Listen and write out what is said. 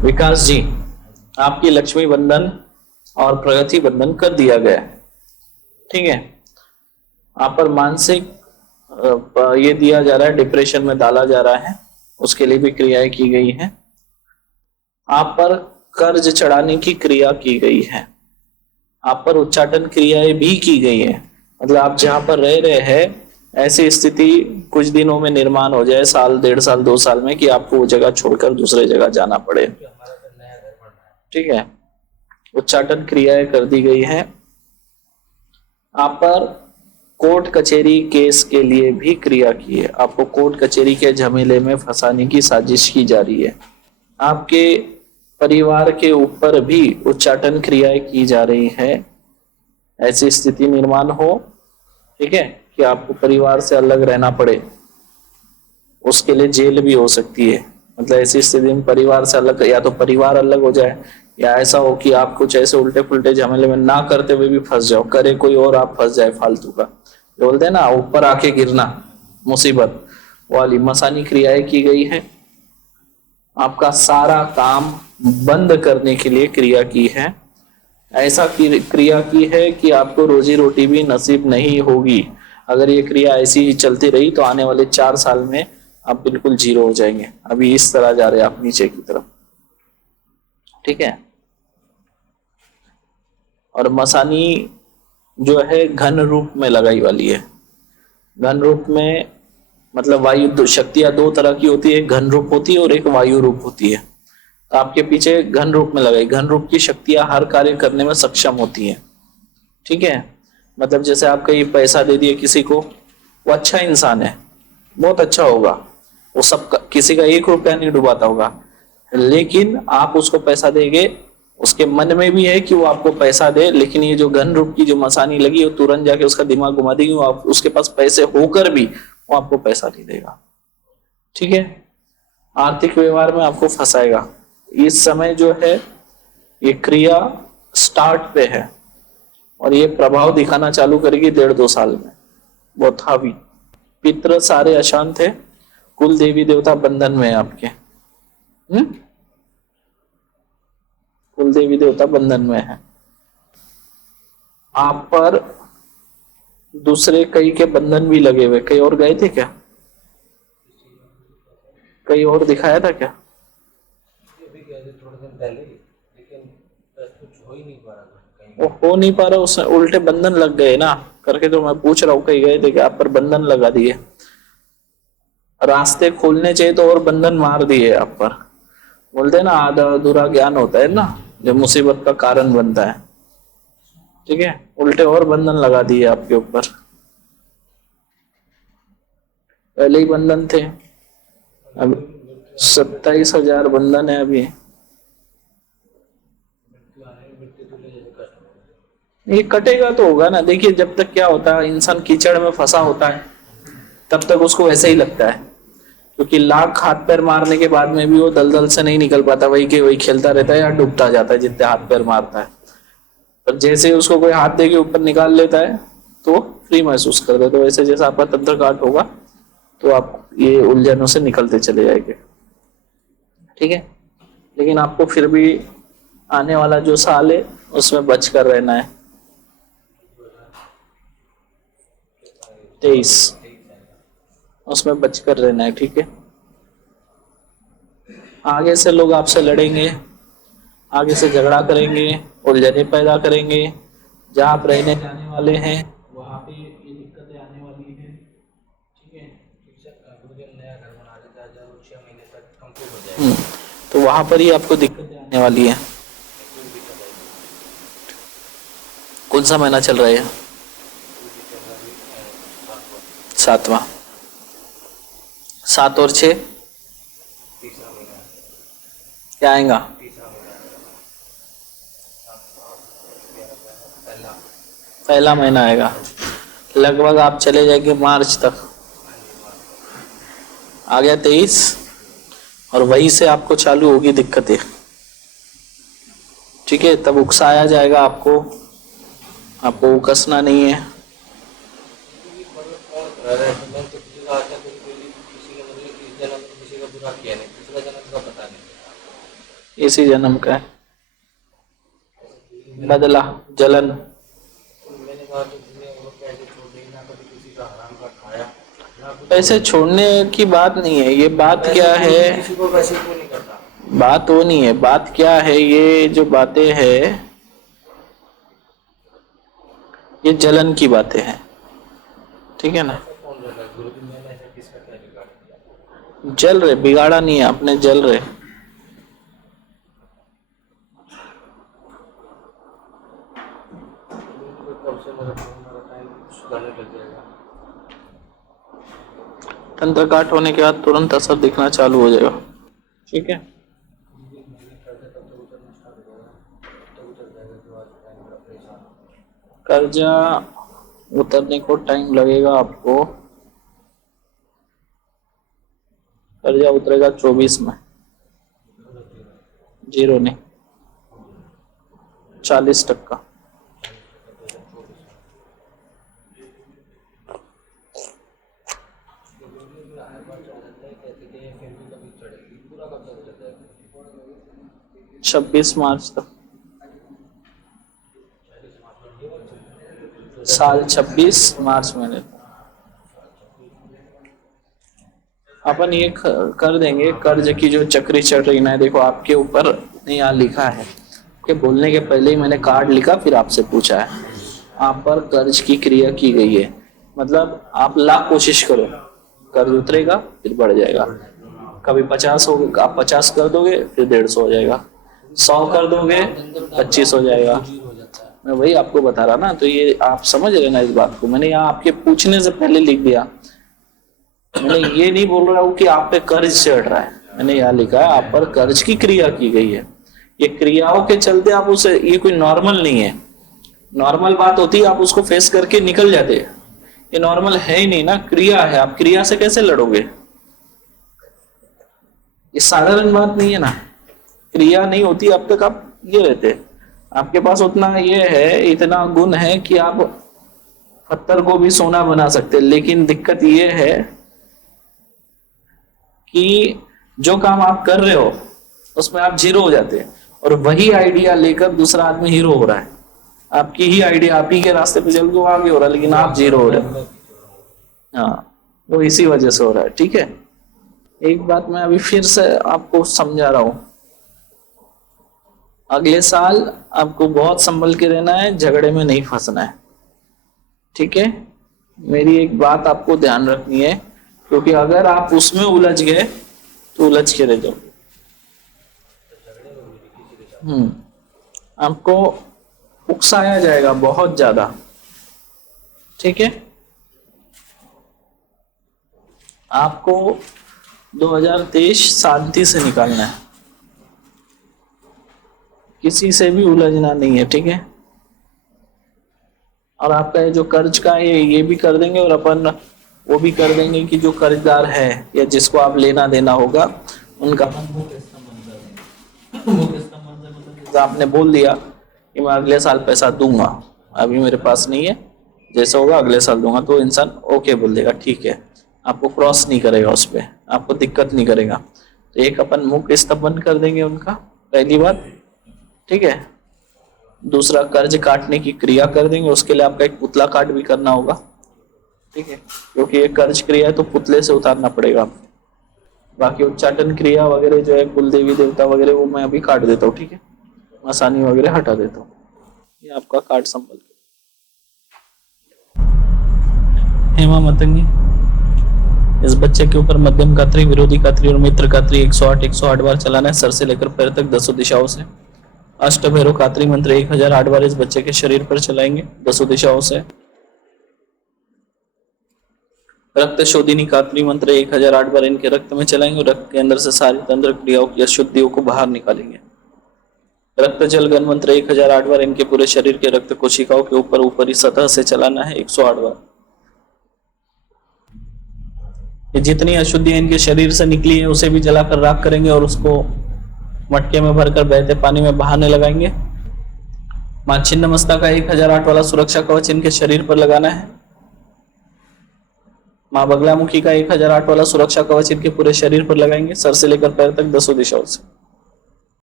विकास जी, आपकी लक्ष्मी बंधन और प्रगति बंधन कर दिया गया है। ठीक है, आप पर मानसिक ये दिया जा रहा है, डिप्रेशन में डाला जा रहा है, उसके लिए भी क्रियाएं की गई हैं। आप पर कर्ज चढ़ाने की क्रिया की गई है, आप पर उच्चाटन क्रियाएं भी की गई है। मतलब आप जहां पर रह रहे हैं, ऐसी स्थिति कुछ दिनों में निर्माण हो जाए, साल, 1.5 साल, 2 साल में, कि आपको वो जगह छोड़कर दूसरे जगह जाना पड़े। ठीक है, उच्चाटन क्रियाएं कर दी गई हैं। आप पर कोर्ट कचहरी केस के लिए भी क्रिया की है, आपको कोर्ट कचहरी के झमेले में फंसाने की साजिश की जा रही है। आपके परिवार के ऊपर भी उच्चाटन क्रियाएं की जा रही है। ऐसी स्थिति निर्माण हो, ठीक है, कि आपको परिवार से अलग रहना पड़े, उसके लिए जेल भी हो सकती है। मतलब ऐसी स्थिति में परिवार से अलग, या तो परिवार अलग हो जाए, या ऐसा हो कि आप कुछ ऐसे उल्टे पुल्टे झमेले में ना करते हुए भी फंस जाओ, करे कोई और, आप फंस जाए फालतू का, जो बोलते हैं ना ऊपर आके गिरना, मुसीबत वाली मसानी क्रियाएं की गई है। आपका सारा काम बंद करने के लिए क्रिया की है। ऐसा क्रिया की है कि आपको रोजी रोटी भी नसीब नहीं होगी। अगर ये क्रिया ऐसी ही चलती रही तो आने वाले 4 साल में आप बिल्कुल जीरो हो जाएंगे। अभी इस तरह जा रहे हैं आप नीचे की तरफ। ठीक है, और मसानी जो है घन रूप में लगाई वाली है। घन रूप में मतलब वायु शक्तियां दो तरह की होती है, एक घन रूप होती है और एक वायु रूप होती है। तो आपके पीछे घन रूप में लगाई, घन रूप की शक्तियां हर कार्य करने में सक्षम होती हैं। ठीक है, मतलब जैसे आप कहीं पैसा दे दिए किसी को, वो अच्छा इंसान है, बहुत अच्छा होगा, वो सब किसी का 1 रुपया नहीं डुबाता होगा, लेकिन आप उसको पैसा देंगे, उसके मन में भी है कि वो आपको पैसा दे, लेकिन ये जो घन रूप की जो मसानी लगी, वो तुरंत जाके उसका दिमाग घुमा देगी, वो आप उसके पास पैसे होकर भी वो आपको पैसा नहीं देगा। ठीक है, आर्थिक व्यवहार में आपको फंसाएगा। इस समय जो है ये क्रिया स्टार्ट पे है और ये प्रभाव दिखाना चालू करेगी 1.5-2 साल में, बहुत हावी। पितृ सारे अशांत है, कुल देवी देवता बंधन में है आपके। कुल देवी देवता बंधन में है। आप पर दूसरे कई के बंधन भी लगे हुए, कई और गए थे क्या? कई और दिखाया था क्या? थोड़े दिन पहले, लेकिन कुछ हो ही नहीं पा रहा था कहीं वो भी। हो नहीं पा रहा, उसमें उल्टे बंधन लग गए ना करके, तो मैं पूछ रहा हूँ कहीं गए थे क्या? आप पर बंधन लगा दिए, रास्ते खोलने चाहिए तो और बंधन मार दिए आप पर। बोलते हैं ना आधा अधूरा ज्ञान होता है ना, जो मुसीबत का कारण बनता है। ठीक है, उल्टे और बंधन लगा दिए आपके ऊपर। पहले ही बंधन थे, अब 27,000 बंधन है अभी। ये कटेगा तो होगा ना। देखिए, जब तक क्या होता है, इंसान कीचड़ में फंसा होता है तब तक उसको वैसे ही लगता है, क्योंकि लाख हाथ पैर मारने के बाद में भी वो दलदल से नहीं निकल पाता, वही के वही खेलता रहता है या डूबता जाता है जितने हाथ पैर मारता है। पर जैसे ही उसको कोई हाथ दे के ऊपर निकाल लेता है तो फ्री महसूस करता है। तो वैसे जैसा आपका तंत्र काट होगा तो आप ये उलझनों से निकलते चले जाएंगे। ठीक है, लेकिन आपको फिर भी आने वाला जो साल है उसमें बच कर रहना है। 23, उसमें बच कर रहना है। ठीक है, आगे से लोग आपसे लड़ेंगे, आगे से झगड़ा करेंगे, उलझने पैदा करेंगे। जहाँ आप रहने जाने वाले हैं वहां पे ये दिक्कतें आने वाली है। ठीक है, नया घर बना लेता है जब 6 महीने तक कंप्लीट हो हम्म, जाएगा। तो वहां पर ही आपको दिक्कतें आने वाली है। कोई दिक्कत आएगी। कौन सा महीना चल रहा है? अभी चल रहा है 7वां। 7वां। 7 और 6 तीसरा महीना है। क्या आएगा? तीसरा महीना है। पहला। पहला महीना आएगा। लगभग आप चले जाएंगे मार्च तक। हाँ जी, आ गया 23, और वहीं से आपको चालू होगी दिक्कतें। ठीक है, तब उकसाया जाएगा आपको, आपको उकसना नहीं है। मतलब कौन करा रहा है? तो मैंने तो किसी का आज तक किसी का मतलब कि इस जन्म में किसी का बुरा किया नहीं, पिछला जन्म का पता नहीं। इसी जन्म का है। बदला, जलन। मैंने कहा कि दुनिया वो लोग पैसे छोड़ देंगे ना, कभी किसी का हराम का खाया ना कुछ। पैसे छोड़ने की बात नहीं है, ये बात क्या है, किसी को वैसे क्यों नहीं करता। बात वो नहीं है, बात क्या है, ये जो बातें है ये जलन की बातें हैं, ठीक है ना। कौन बोला गुरु जी, मैंने ऐसा किसका क्या बिगाड़ दिया। जल रहे, बिगाड़ा नहीं है आपने, जल रहे। कब से मेरा टाइम सुधारने लग जाएगा। तंत्र काट होने के बाद तुरंत असर दिखना चालू हो जाएगा, ठीक है। कर्जा उतरने को टाइम लगेगा आपको, कर्जा उतरेगा 24 में, 0 नहीं, 40%। पूरा कब तक चल जाएगा। 26 मार्च तक, साल 26 मार्च महीने तक। अपन ये कर देंगे, कर्ज की जो चक्री चढ़ रही ना, देखो आपके ऊपर यहाँ लिखा है कि बोलने के पहले ही मैंने कार्ड लिखा, फिर आपसे पूछा है, आप पर कर्ज की क्रिया की गई है। मतलब आप लाख कोशिश करो, कर्ज उतरेगा फिर बढ़ जाएगा। कभी 50 होगा, आप 50 कर दोगे फिर 150 हो जाएगा, 100 कर दोगे 25 हो जाएगा। मैं वही आपको बता रहा ना, तो ये आप समझ रहे ना इस बात को। मैंने यहाँ आपके पूछने से पहले लिख दिया, मैंने ये नहीं बोल रहा हूँ कि आप पे कर्ज चढ़ रहा है, मैंने यहाँ लिखा है आप पर कर्ज की क्रिया की गई है। ये क्रियाओं के चलते आप उसे, ये कोई नॉर्मल नहीं है। नॉर्मल बात होती है आप उसको फेस करके निकल जाते, ये नॉर्मल है ही नहीं ना, क्रिया है। आप क्रिया से कैसे लड़ोगे, ये साधारण बात नहीं है ना। क्रिया नहीं होती अब तक आप ये रहते, आपके पास उतना ये है, इतना गुण है कि आप पत्थर को भी सोना बना सकते। लेकिन दिक्कत ये है कि जो काम आप कर रहे हो उसमें आप जीरो हो जाते हैं, और वही आइडिया लेकर दूसरा आदमी हीरो हो रहा है। आपकी ही आइडिया, आप ही के रास्ते पे चल के वो आगे हो रहा है, लेकिन आप जीरो हो रहे हो। हाँ, वो इसी वजह से हो रहा है, ठीक है। एक बात मैं अभी फिर से आपको समझा रहा हूं, अगले साल आपको बहुत संभल के रहना है, झगड़े में नहीं फंसना है, ठीक है। मेरी एक बात आपको ध्यान रखनी है, क्योंकि अगर आप उसमें उलझ गए तो उलझ के रह जाओ। आपको उकसाया जाएगा बहुत ज्यादा, ठीक है। आपको 2023 शांति से निकालना है, किसी से भी उलझना नहीं है, ठीक है। और आपका ये जो कर्ज का है ये भी कर देंगे, और अपन वो भी कर देंगे कि जो कर्जदार है या जिसको आप लेना देना होगा उनका मतलब आपने बोल दिया कि मैं अगले साल पैसा दूंगा, अभी मेरे पास नहीं है, जैसा होगा अगले साल दूंगा, तो इंसान ओके बोल देगा, ठीक है। आपको क्रॉस नहीं करेगा, उस पर आपको दिक्कत नहीं करेगा। तो एक अपन मुख स्तंभन कर देंगे उनका, पहली बात, ठीक है। दूसरा, कर्ज काटने की क्रिया कर देंगे, उसके लिए आपका एक पुतला काट भी करना होगा, ठीक है, क्योंकि ये कर्ज क्रिया है तो पुतले से उतारना पड़ेगा। बाकी उच्चाटन क्रिया वगैरह जो है, कुल देवी देवता वगैरह, वो मैं अभी काट देता हूँ, ठीक है, आसानी वगैरह हटा देता हूँ। ये आपका कार्ड संभल के। हेमा मतंगी, इस बच्चे के ऊपर मध्यम कात्री, विरोधी कात्री और मित्र कात्री 108 बार चलाना है, सर से लेकर पैर तक 10 दिशाओं से। अष्टभैरव कात्री मंत्र 1008 बार इस बच्चे के शरीर पर चलाएंगे 10 दिशाओं से। रक्त शोधिनी कात्री मंत्र 1008 बार इनके रक्त में चलाएंगे, रक्त के अंदर से सारी तंत्र क्रियाओं की अशुद्धियों को बाहर निकालेंगे। रक्त जल गण मंत्र 1008 बार इनके पूरे शरीर के रक्त कोशिकाओं के ऊपर ऊपरी सतह से चलाना है 108 बार। ये जितनी अशुद्धियां इनके शरीर से निकली है उसे भी जलाकर राख करेंगे, और उसको मटके में भरकर बहते पानी में बहाने लगाएंगे। मां छिन्नमस्ता का 1008 वाला सुरक्षा कवच इनके शरीर पर लगाना है। मां बगलामुखी का 1008 वाला सुरक्षा कवच इनके पूरे शरीर पर लगाएंगे, सर से लेकर पैर तक 10 दिशाओं से।